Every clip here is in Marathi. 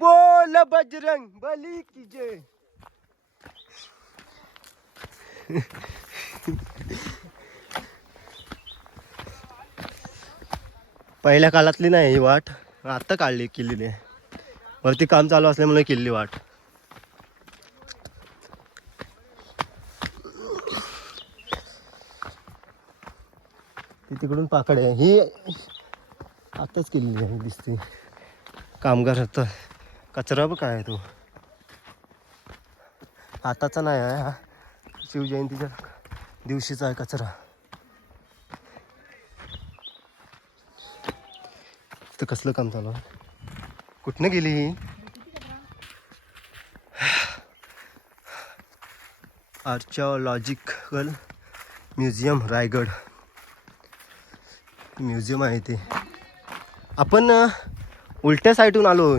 बोल बजरंग बली की जय. पहिल्या काळातली नाही ही वाट, आता काढली केलेली आहे. वरती काम चालू असल्यामुळे केलेली वाट. ती तिकडून पाकड आहे, ही आताच केलेली आहे दिसते. कामगार आता कचरा बघ काय आहे तो, आताचा नाही आहे हा, शिवजयंतीच्या दिवशीचा आहे कचरा. तर कसलं काम चालू आहे, कुठनं गेली ही? आर्किओलॉजिकल म्युझियम रायगड म्युझियम आहे ते. आपण उलट्या साईडून आलो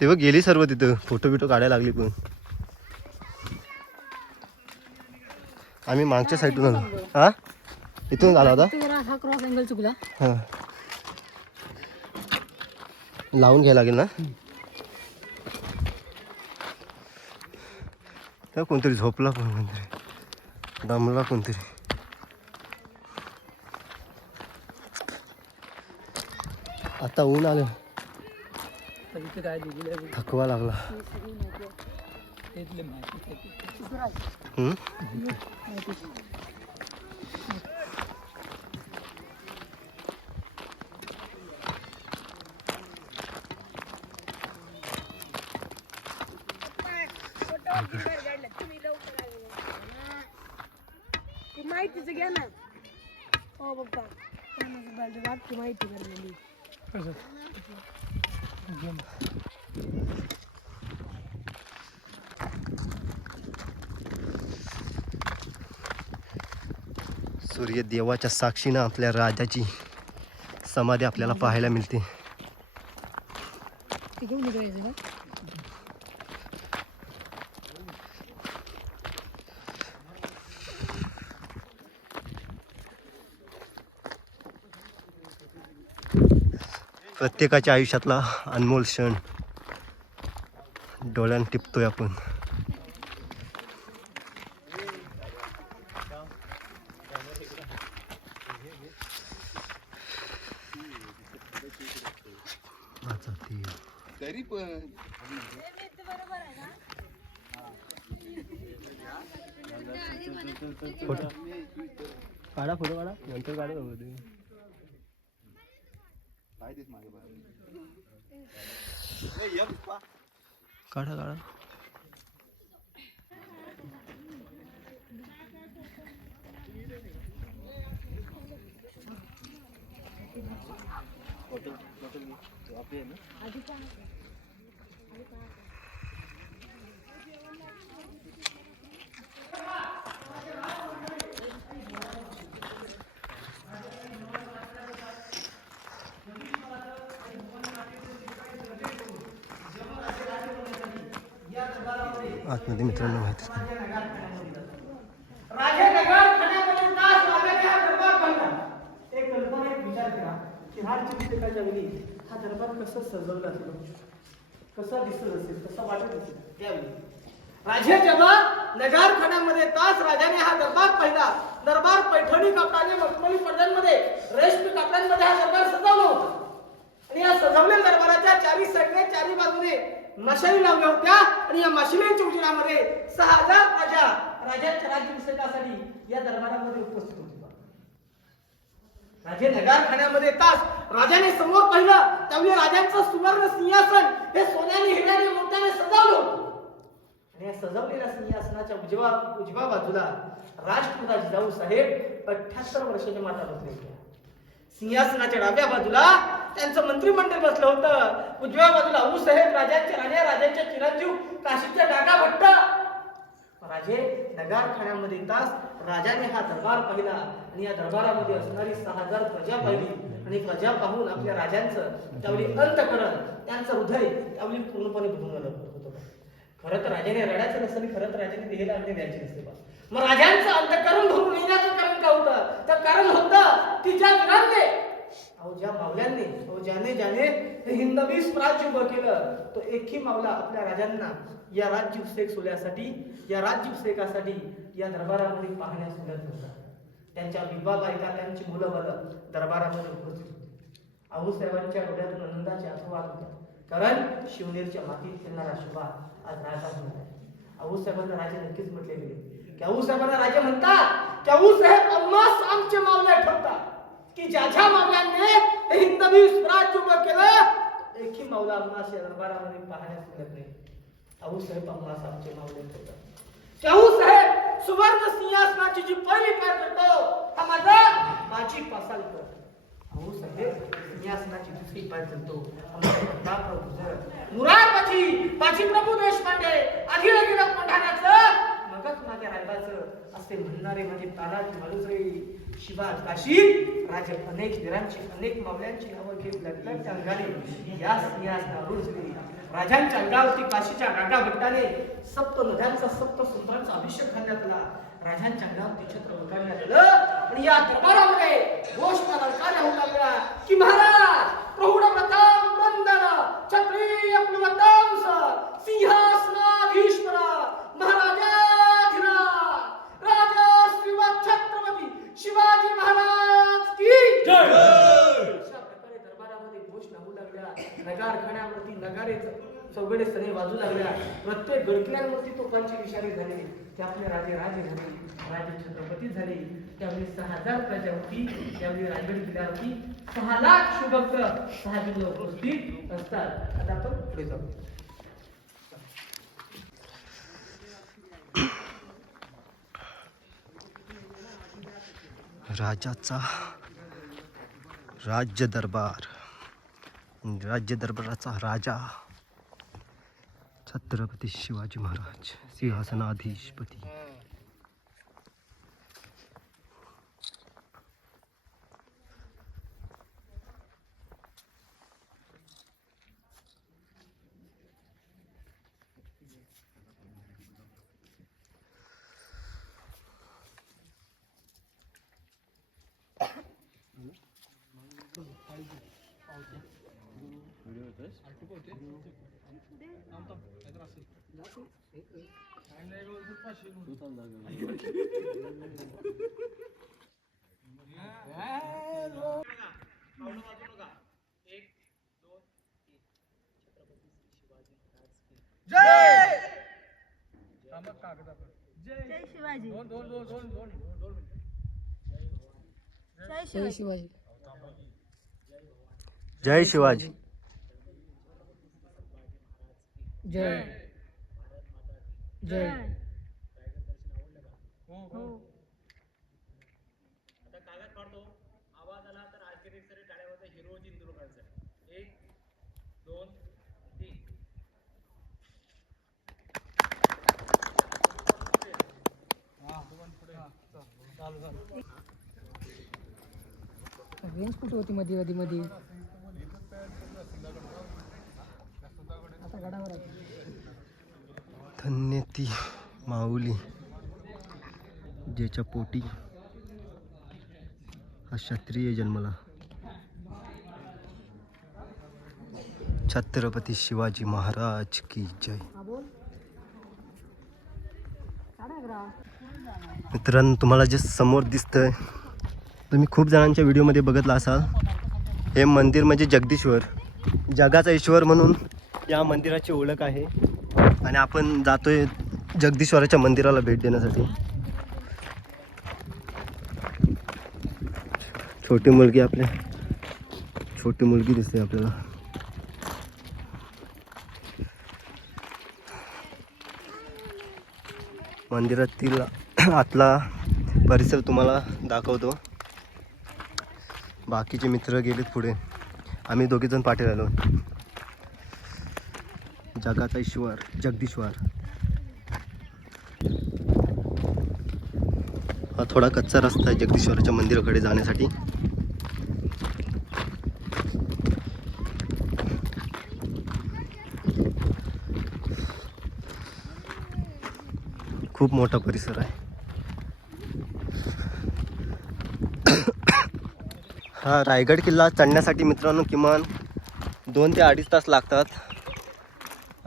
तेव्हा गेली सर्व तिथं, फोटो बिटो काढायला लागली. पण आम्ही मागच्या साईडून आलो. हा इथून आला होता हा क्रॉस अँगल चुकला. हा लावून घ्यायला लागेल ना. त्या कोणतरी झोपला, पण कोणतरी दमला, कोणतरी. आता ऊन आलं, थकवा लागला. माहितीच घ्या ना. हो बघा माहिती भरलेली. सूर्यदेवाच्या साक्षीनं आपल्या राजाची समाधी आपल्याला पाहायला मिळते. प्रत्येकाच्या आयुष्यातला अनमोल क्षण डोळ्यानं टिपतोय आपण. तरी पण फोटो काढा, फोटो काढा, नंतर काढा. काढा काढा. आतमध्ये मित्रांनो माहितीच नाही. राजा नगर खाण्यामध्ये तास राजाने हा दरबार पाहिला. एक कल्पना, एक विचार करा की हा चित्रकाच्या वेळी हा दरबार कसं सजवला असेल, कसा दिसत असेल, कसा वाटत असेल त्यावेळी. राजा जेव्हा नगार खाण्यामध्ये तास राजाने हा दरबार पाहिला. दरबार पैठणी कापडाने, मखमली पडद्यांमध्ये, रेशमी कापडांमध्ये हा दरबार सजवला होता. आणि या सजवलेल्या दरबाराच्या चारी साईडने, चारी बाजूने मशाली लावल्या होत्या. आणि या मशालींच्या उजेडामध्ये 6000 प्रजा राजाच्या राज्याभिषेकासाठी या दरबारामध्ये उपस्थित होते. राजे नगारखान्यामध्ये तास राजाने समोर पाहिलं त्यावेळी राजांचं सुवर्ण सिंहासन हे सोन्याने, हिऱ्याने, मोत्याने सजवलं होतं. आणि या सजवलेल्या सिंहासनाच्या उजव्या बाजूला राष्ट्रपिता जिजाऊ साहेब 78 वर्षाचे माता बसले होते. सिंहासनाच्या डाव्या बाजूला त्यांचं मंत्रिमंडळ बसलं होतं. उजव्या बाजूला आऊसाहेब, राजांचे राणे, राजांचे चिरंजीव काशीचे डागा भट्ट. राजे नगारखान्यामध्ये तास राजाने हा दरबार पाहिला. आणि या दरबारामध्ये असणारी 6000 प्रजा पाहिली. आणि प्रजा पाहून आपल्या राजांचं त्यावेळी अंतःकरण, त्यांचं हृदय त्यावेळी पूर्णपणे भरून आलं होतं. खरं तर राजाने रडायचं नसतं, खरं तर राजाने देहाला अग्नी द्यायची नसते. मग राजांचं अंतःकरण भरून येण्याचं कारण काय होतं? तर कारण होतं की ज्या वीरांनी अहो ज्या मावल्यांनी ज्याने हे हिंदवी स्वराज्य उभं केलं, तो एकही मावला आपल्या राजांना या राज्याभिषेक सोहळ्यासाठी, या राज्याभिषेकासाठी या दरबारामध्ये पाहण्यास मिळत होता. त्यांच्या विधवा बायका, त्यांची मुलं बाळं दरबारामध्ये उपस्थित होती. आऊसाहेबांच्या डोळ्यातून आनंदाचे अश्रू वाहत होते, कारण शिवनेरच्या मातीत खेळणारा शिवा आज राजा होणार आहे. आऊसाहेबांना राजे नक्कीच म्हटले गेले की आऊसाहेबांना राजे म्हणतात की आऊसाहेब आम्हास आमचे मावले ठेवतात की ज्या मावल्यांनी हे हिंदवी स्वराज्य उभं केलं, एकही मावला आम्हास या दरबारामध्ये पाहण्यास मिळत नाही. आऊसाहेब आम्हास आमचे मावले ठेवतात. आऊसाहेब सुवर्ण सिंहासनाची जी पहिली पाय करतो, हा माझा माझी पासालकर. आऊसाहेब सिंहासनाची दुसरी पाय करतो, मुरारबाजी प्रभू देशपांडे अखिल पठाणाचं मगच माझ्या रायबाचं असे म्हणणारे माझे तानाजी मालुसरे शिवा काशी राजे अनेक वीरांची, अनेक मावल्यांची नावं घेत लग्नाच्या अंगाने या सिंहासनावर रुजली. राजांच्या अंगावरती काशीच्या रागा भट्टाने सप्त नद्यांचा, सप्त सुंदरांचा अभिषेक करण्यात आला. राजांच्या अंगावरती छत्र उघडण्यात आलं आणि या दरबारामध्ये घोषणा ललकाऱ्या होऊ लागल्या की महाराज प्रौढ प्रताप वंदन क्षत्रिय प्लवतांस सिंहासनाधीश्वर महाराजाधिराज राजा श्रीमंत छत्रपती शिवाजी महाराज की जय. अशा प्रकारे दरबारामध्ये घोषणा होऊ लागल्या. नगार खाण्यावरती नगारे चौघडे सने वाजू लागल्या. प्रत्येक गडकिल्ल्यांवरती तोफांची विषारी झाली. त्यातले राजे झाले, राजे छत्रपती झाले. त्यावेळी 6000 प्रजा होती. त्यावेळी रायगड किल्ल्यावरती 6 लाख शुभक्त 6 जिल्हे उपस्थित असतात. आता आपण पुढे जाऊ. राजाचा राज्य दरबार, राज्य दरबाराचा राजा छत्रपती शिवाजी महाराज सिंहासनाधीशपती. जय शिवाजी. जय शिवाजी. जय शिवाजी. जय जय. आता कागद काढतो. आवाज आला तर आरकेडी सरी टाळ्यावर हिरो जिंतूर करायचं. 1 2 3. रेंज कुठे होती मध्ये मध्ये मध्ये? आता गडावर आहे. धन्य ती माऊली ज्याच्या पोटी हा क्षत्रिय जन्मला. छत्रपती शिवाजी महाराज की जय. मित्रांनो, तुम्हाला जे समोर दिसतंय, तुम्ही खूप जणांच्या व्हिडिओमध्ये बघितलं असाल, हे मंदिर म्हणजे जगदीश्वर, जगाचा ईश्वर म्हणून या मंदिराची ओळख आहे. आणि आपण जातोय जगदीश्वराच्या मंदिराला भेट देण्यासाठी. छोटी मुलगी दिसते आपल्याला. मंदिरातील आतला परिसर तुम्हाला दाखवतो. बाकीचे मित्र गेलेत पुढे, आम्ही दोघेजण पाठी राहिलो. जगाचा ईश्वर जगदीश्वर. हा थोडा कच्चा रस्ता आहे जगदीश्वराच्या मंदिराकडे जाण्यासाठी. खूप मोठा परिसर आहे. हा रायगड किल्ला चढण्यासाठी मित्रांनो किमान 2 ते 2.5 तास लागतात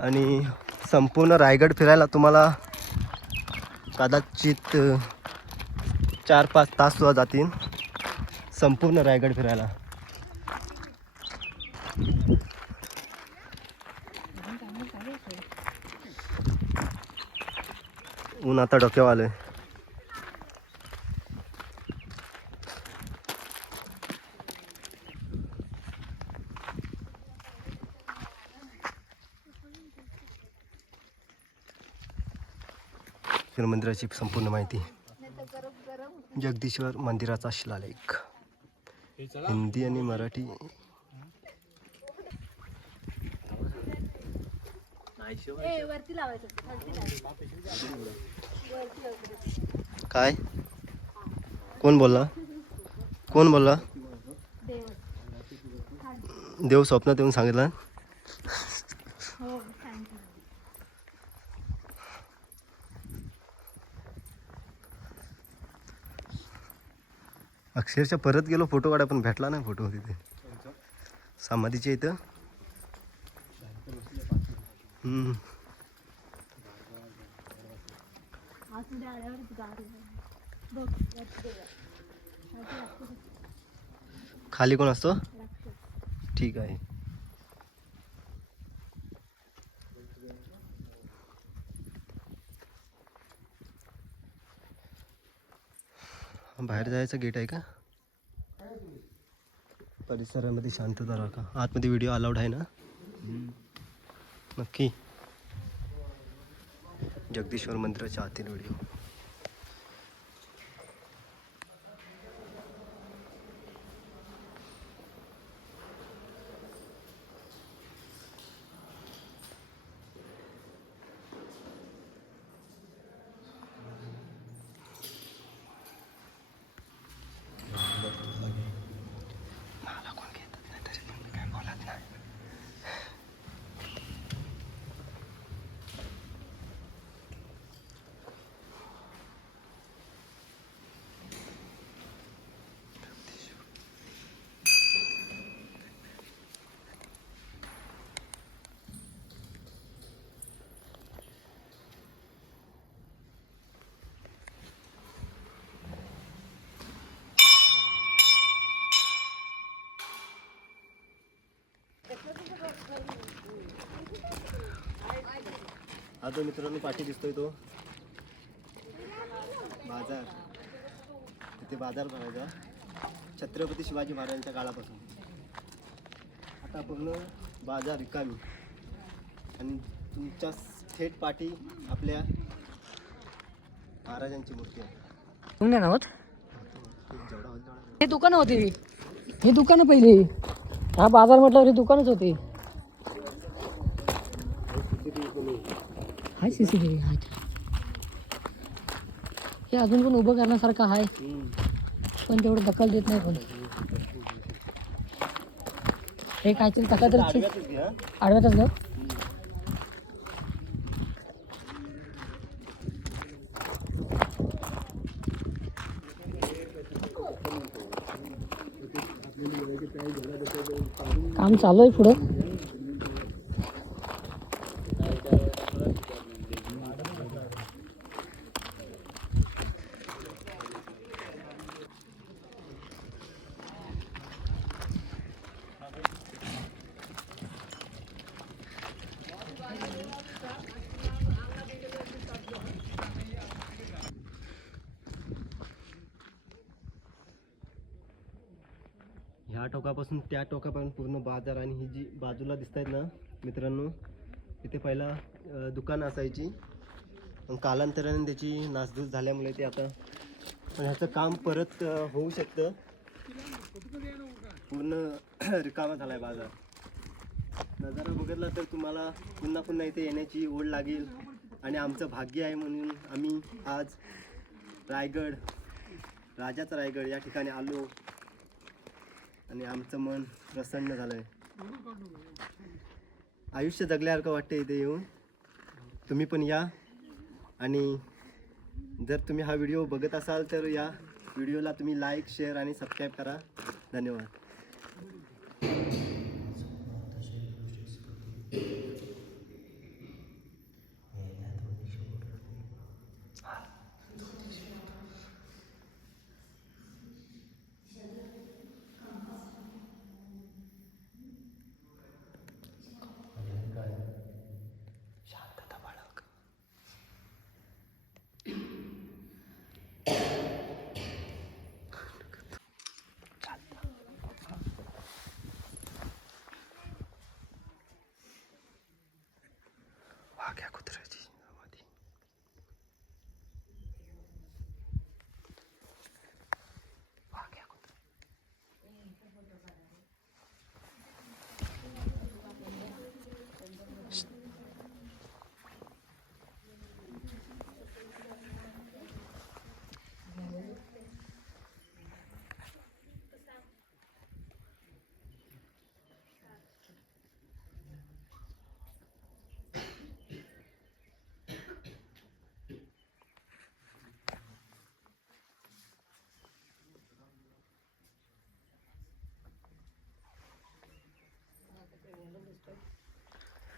आणि संपूर्ण रायगड फिरायला तुम्हाला कदाचित 4-5 तास सुद्धा जातील संपूर्ण रायगड फिरायला. ऊन आता डोक्यावर आलंय. मंदिराची संपूर्ण माहिती. जगदीश्वर मंदिराचा शिलालेख हिंदी आणि मराठी. काय कोण बोलला देव स्वप्नात येऊन सांगितलं. अक्षरशः परत गेलो फोटो काढा पण भेटला नाही फोटो तिथे समाधीच्या इथं. खाली कोण असतो? ठीक आहे. बाहेर जायचं गेट आहे का? परिसरामध्ये शांतता राखा. आतमध्ये व्हिडिओ अलाउड आहे ना? नक्की. जगदीश्वर मंदिराच्या आतील व्हिडिओ. हा जो मित्रांनो पाठी दिसतोय तो बाजार. तिथे बाजार भरायचा छत्रपती शिवाजी महाराजांच्या काळापासून. आता पूर्ण बाजार रिकामी आणि तुमच्या थेट पाठी आपल्या महाराजांची मूर्ती आहे. तुमने ना होत जेवढा होईल तेवढा. हे दुकान होते. हे दुकान पहिले. हा बाजार म्हटल्यावर हे दुकानच होते. हाय CCTV. हाय हे अजून पण उभं करण्यासारखं आहे पण तेवढं दखल देत नाही. पण हे काहीतरी तक्रार आडव्यातच ना. काम चालू आहे पुढं. ह्या टोकापासून त्या टोकापर्यंत पूर्ण बाजार. आणि ही जी बाजूला दिसत आहेत ना मित्रांनो, इथे पहिला दुकानं असायची पण कालांतराने त्याची नासधूस झाल्यामुळे ते आता पण ह्याचं काम परत होऊ शकतं. पूर्ण रिकामा झाला आहे बाजार. नजारा बघितला तर तुम्हाला पुन्हा पुन्हा इथे येण्याची ओढ लागेल. आणि आमचं भाग्य आहे म्हणून आम्ही आज रायगड, राजाचा रायगड या ठिकाणी आलो आणि आमचं मन प्रसन्न झालं आहे. आयुष्य जगल्यासारखं वाटतं इथे येऊन. तुम्ही पण या. आणि जर तुम्ही हा व्हिडिओ बघत असाल तर या व्हिडिओला तुम्ही लाईक, शेअर आणि सबस्क्राईब करा. धन्यवाद. शांतता बाळग. वाघ्या कुत्र्याची मध्ये वाघ्या कुत्रा.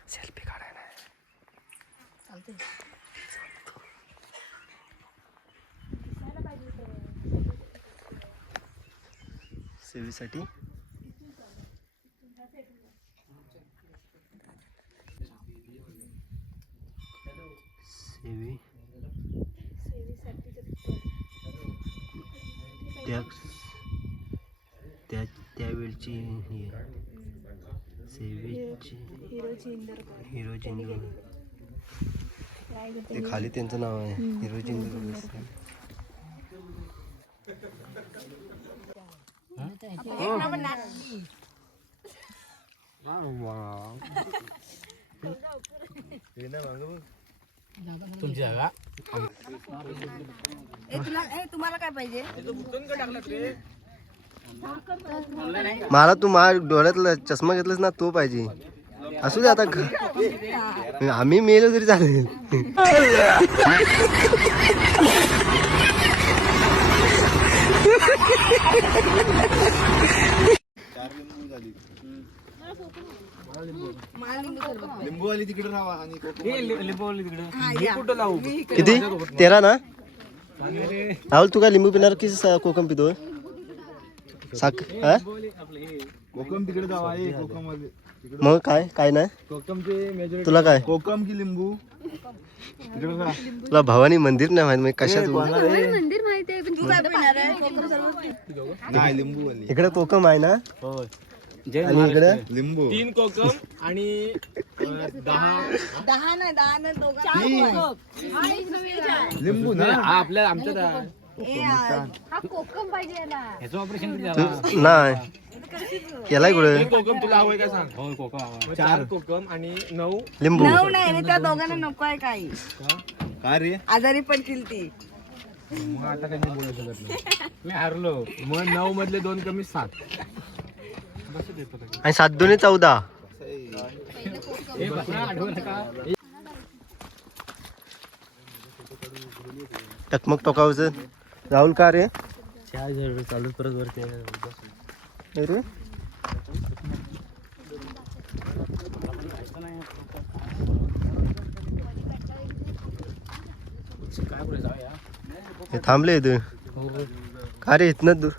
सेल्फी काढायला चालते. सेवेसाठी सेवे त्या त्यावेळची ही सेवेची हिरो जिंदर. ते खाली त्यांचं नाव आहे हिरो जिंदर. तुमची जागा तुम्हाला काय पाहिजे? मला तू माझ्या डोळ्यातला चष्मा घेतलास ना तो पाहिजे. असू दे आता आम्ही मेलो तरी चालेल. लिंबूवाली तिकडे राहा आणि किती 13 ना. राहुल तू काय लिंबू पिणार की कोकम पितो? कोकम तिकडे जावा. कोकम वाले मग काय काय नाही कोकमचे तुला काय कोकम की लिंबू तिकडे जा. तुला भवानी मंदिर नाही माहित. कशात मंदिर माहिती आहे पण तू काय पिणार आहे? नाही लिंबू वाली इकडे कोकम आहे ना. आणि इकडे लिंबू 3 कोकम आणि 10 नाही दोघं. लिंबू ना आपल्या आमच्यात नाही याला कुठे कोकम तुला हवंय का सांग. हो कोकम 4 कोकम आणि 9 लिंबू. नाही त्या दोघांना नको आहे काही. काय रे आजारी पडतील ती. मग आता काही नाही बोलू शकत नाही. मी हारलो. मग 9 मधले 2 कमी 7. आणि 7 2 14. टकमक टोकावचं. राहुल का रे चालू परत वरती रे. हे थांबले इथं का रे? इथनच दूर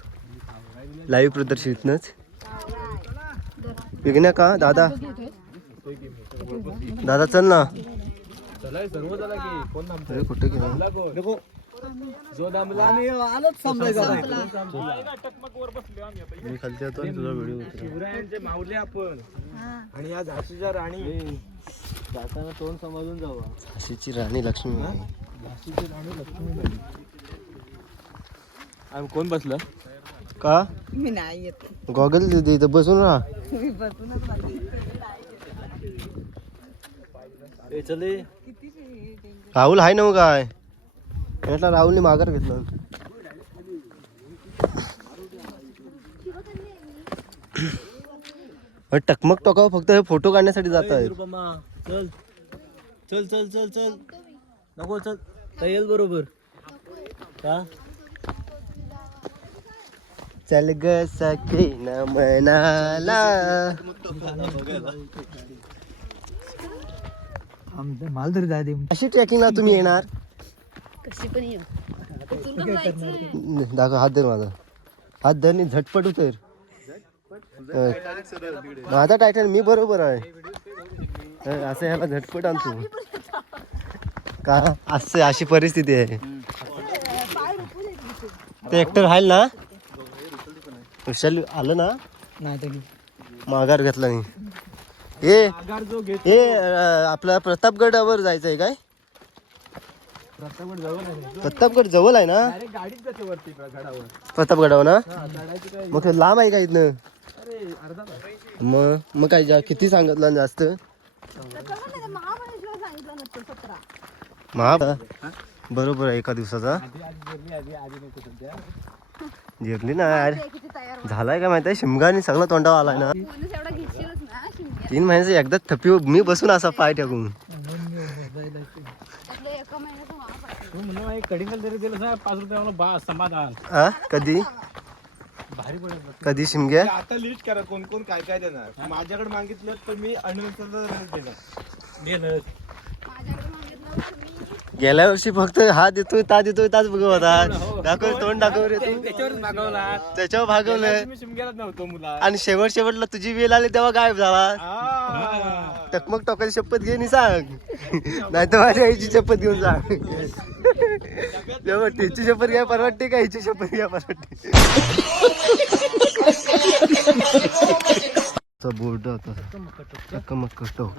लाईव्ह प्रदर्शन इथनच. विघ्न का दादा दादा चल ना. अरे कुठे गेला? जो दमला मी खालती होतो आणि तुझा व्हिडिओ होता. शिवरायांचे माऊले आपण आणि या झाशीच्या राणी जाताना तोंड समजून जावा. झाशीची राणी लक्ष्मी. झाशीची राणी लक्ष्मी. कोण बसलं का? मी नाही येत. गॉगल दे इथं बसून राहा. मी बसूनच राहते. चले राहुल आहे ना काय? म्हटलं राहुलने माघार घेतलं. टकमक टोकाव फक्त हे फोटो काढण्यासाठी जात आहे. चल चल चल चल चल नको चल येईल बरोबर का चल ग सखे न मनाला. माल तरी जाय दे. अशी ट्रेकिंगला तुम्ही येणार? कशी पण येऊ दाखव, हात धर माझा, हात धर आणि झटपट उतर. माझा टायटन मी बरोबर आहे. असं ह्याला झटपट आणतो का? असं अशी परिस्थिती आहे. ते ऍक्टर आहे ना, विशाल आलं ना, नाही तर माघार घेतला नाही. आपला प्रतापगडावर जायचंय काय? प्रतापगड जवळ आहे ना गाडीच जाते वरती गडावर. प्रतापगडावर ना. चढायची काय मग ते लांब आहे का इथनं? अरे अर्धा तास. मग काय किती सांगितलं जास्त? बरोबर आहे, एका दिवसाचा जिरली ना. झालाय का माहिती आहे, शिमगानी सगळं तोंडावर आलाय ना. एवढा घेशीलच ना शिमग्या. 3 महिन्याचं एकदा थपी मी बसून असा पाय टाकून. आपल्या एका महिन्याचा माप आहे. तू म्हणून एक कडिंगल जरी दिलं ना 5 रुपये मला बा समाधान. कधी भारी पडत. कधी शिमग्या? आता लिस्ट करा कोण कोण काय काय देणार. माझ्याकडे मागितलं तर मी अनलिमिटेड देणार. गेलं माझ्याकडे मागितलं मी गेल्या वर्षी फक्त हा देतोय ता देतोय ताच बघ होता. दाखव तोंड दाखव रे तू. त्याच्यावरच मागवला. त्याच्यावर भागवलं मी शिमग्यालाच नव्हतो मुला. आणि शेवटला तुझी वेळ आली तेव्हा गायब झाला. टकमक टोकाची शपथ घे आणि सांग, नाही तर माझ्या आईची शपथ घेऊन सांग. तेव्हा तिची शपथ घ्या परवडते का हिची शपथ घ्या परवडते? बोर्ड होता टकमक टोक.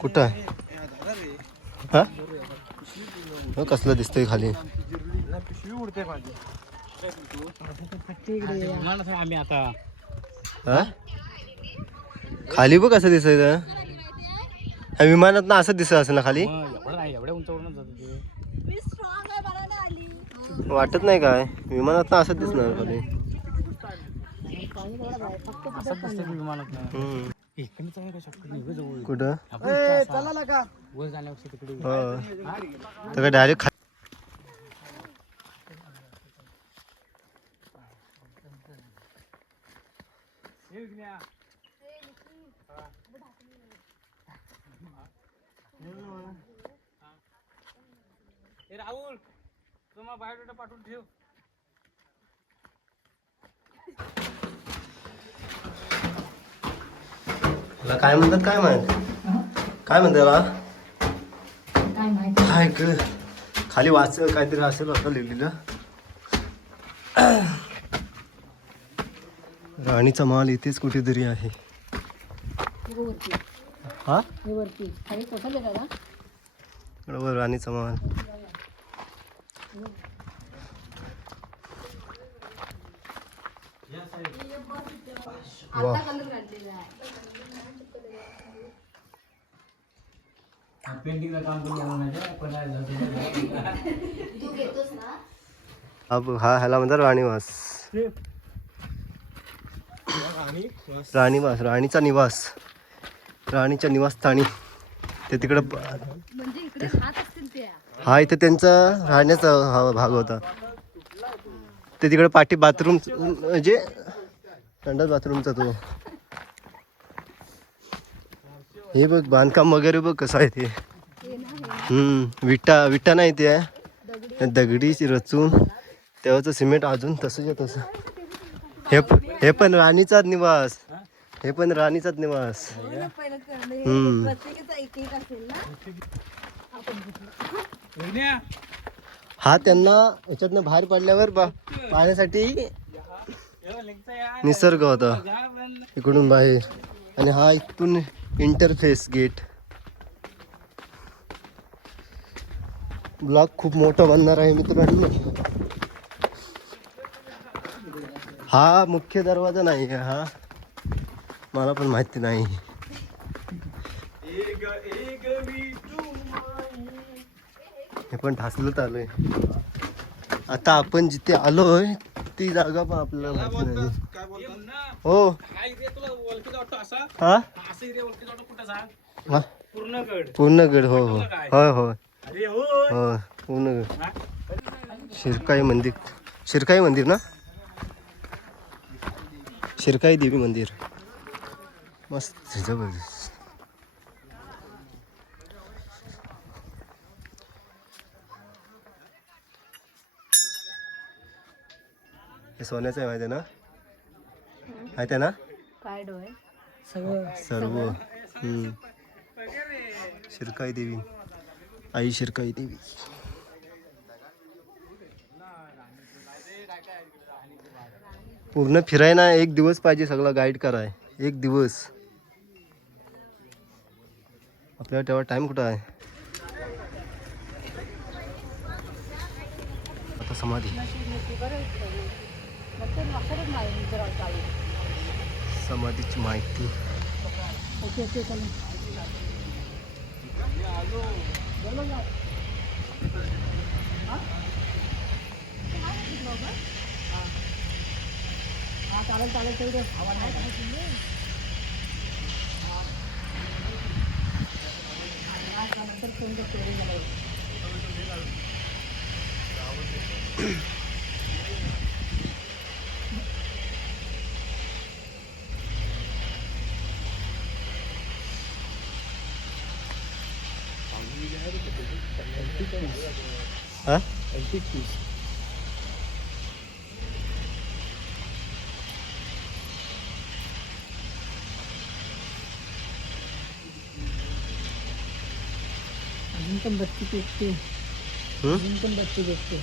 कुठं आहे? हा हो, कसलं दिसतंय खाली? पिशवी उडते माझी. आम्ही आता हा खाली बघ कसं दिसायचं. ह्या विमानात ना असं दिसत असेल ना खाली. एवढं नाही, एवढ्या उंचावरून जात होते. वाटत नाही काय, विमानात ना असं दिसणार खाली. असंच दिसतं विमानात. हम्म. इकडे आहे का शॉर्टकट जवळ कुठं? वर जाण्यापेक्षा तिकडे. हो. तर काय डायरेक्ट राहुल तुम्हाला बायोडेटा पाठवून ठेव. काय म्हणतात काय माहित, काय म्हणतात त्याला? काय माहिती. काय ग खाली वाच काहीतरी असेल आता लिहिलेलं. राणीचा माल इथेच कुठेतरी आहे. वरती हा वरती खाली कोठा दिला बरोबर, राणीचा माल. वा पेंटिंगला काम करून हा ह्याला म्हणतात राणीवास. राणीवास, राणीचा निवास, राणीच्या निवासस्थानी. ते तिकडं म्हणजे इकडे हात असतील त्या. हा इथे त्यांचा राहण्याचा हा भाग होता. ते तिकडे पाठी बाथरूम म्हणजे संडास बाथरूमचा तो. हे बघ बांधकाम वगैरे बघ कसं आहे ते. विटा नाही ते दगडी रचून तेव्हाचं सिमेंट अजून तसंच तसं. हे पण राणीचाच निवास, हे पण राणीचाच निवास. हा त्यांना ह्याच्यातनं बाहेर पडल्यावर पाहण्यासाठी निसर्ग होता इकडून बाहेर. आणि हा इथून इंटरफेस गेट. ब्लॉक खूप मोठा बनणार आहे मित्रांनो. हा मुख्य दरवाजा नाही आहे, हा मला पण माहिती नाही. हे पण ठासलं आलोय. आता आपण जिथे आलोय ती जागा पण आपल्याला माहिती नाही. हो हा पूर्णगड. हो हो होय होय. हो पूर्ण शिरकाई मंदिर ना, शिरकाई देवी मंदिर मस्त जबरदस्त. हे सोन्याचं आहे माहिती आहे ना, माहिती आहे ना काय डोळे सगळं सर्व. शिरकाई देवी, आई शिरकाई देवी. पूर्ण फिरायला 1 दिवस पाहिजे, सगळा गाईड कराय 1 दिवस. आपल्याला तेव्हा टाइम कुठं आहे. आता समाधी, समाधीची माहिती. ओके ओके चालेल. हा चालेल चालेल तेवढं आवाज नाही. नंतर फोन करतो. हा अजून पण बत्ती पेटते, अजून पण बत्ती पेटते.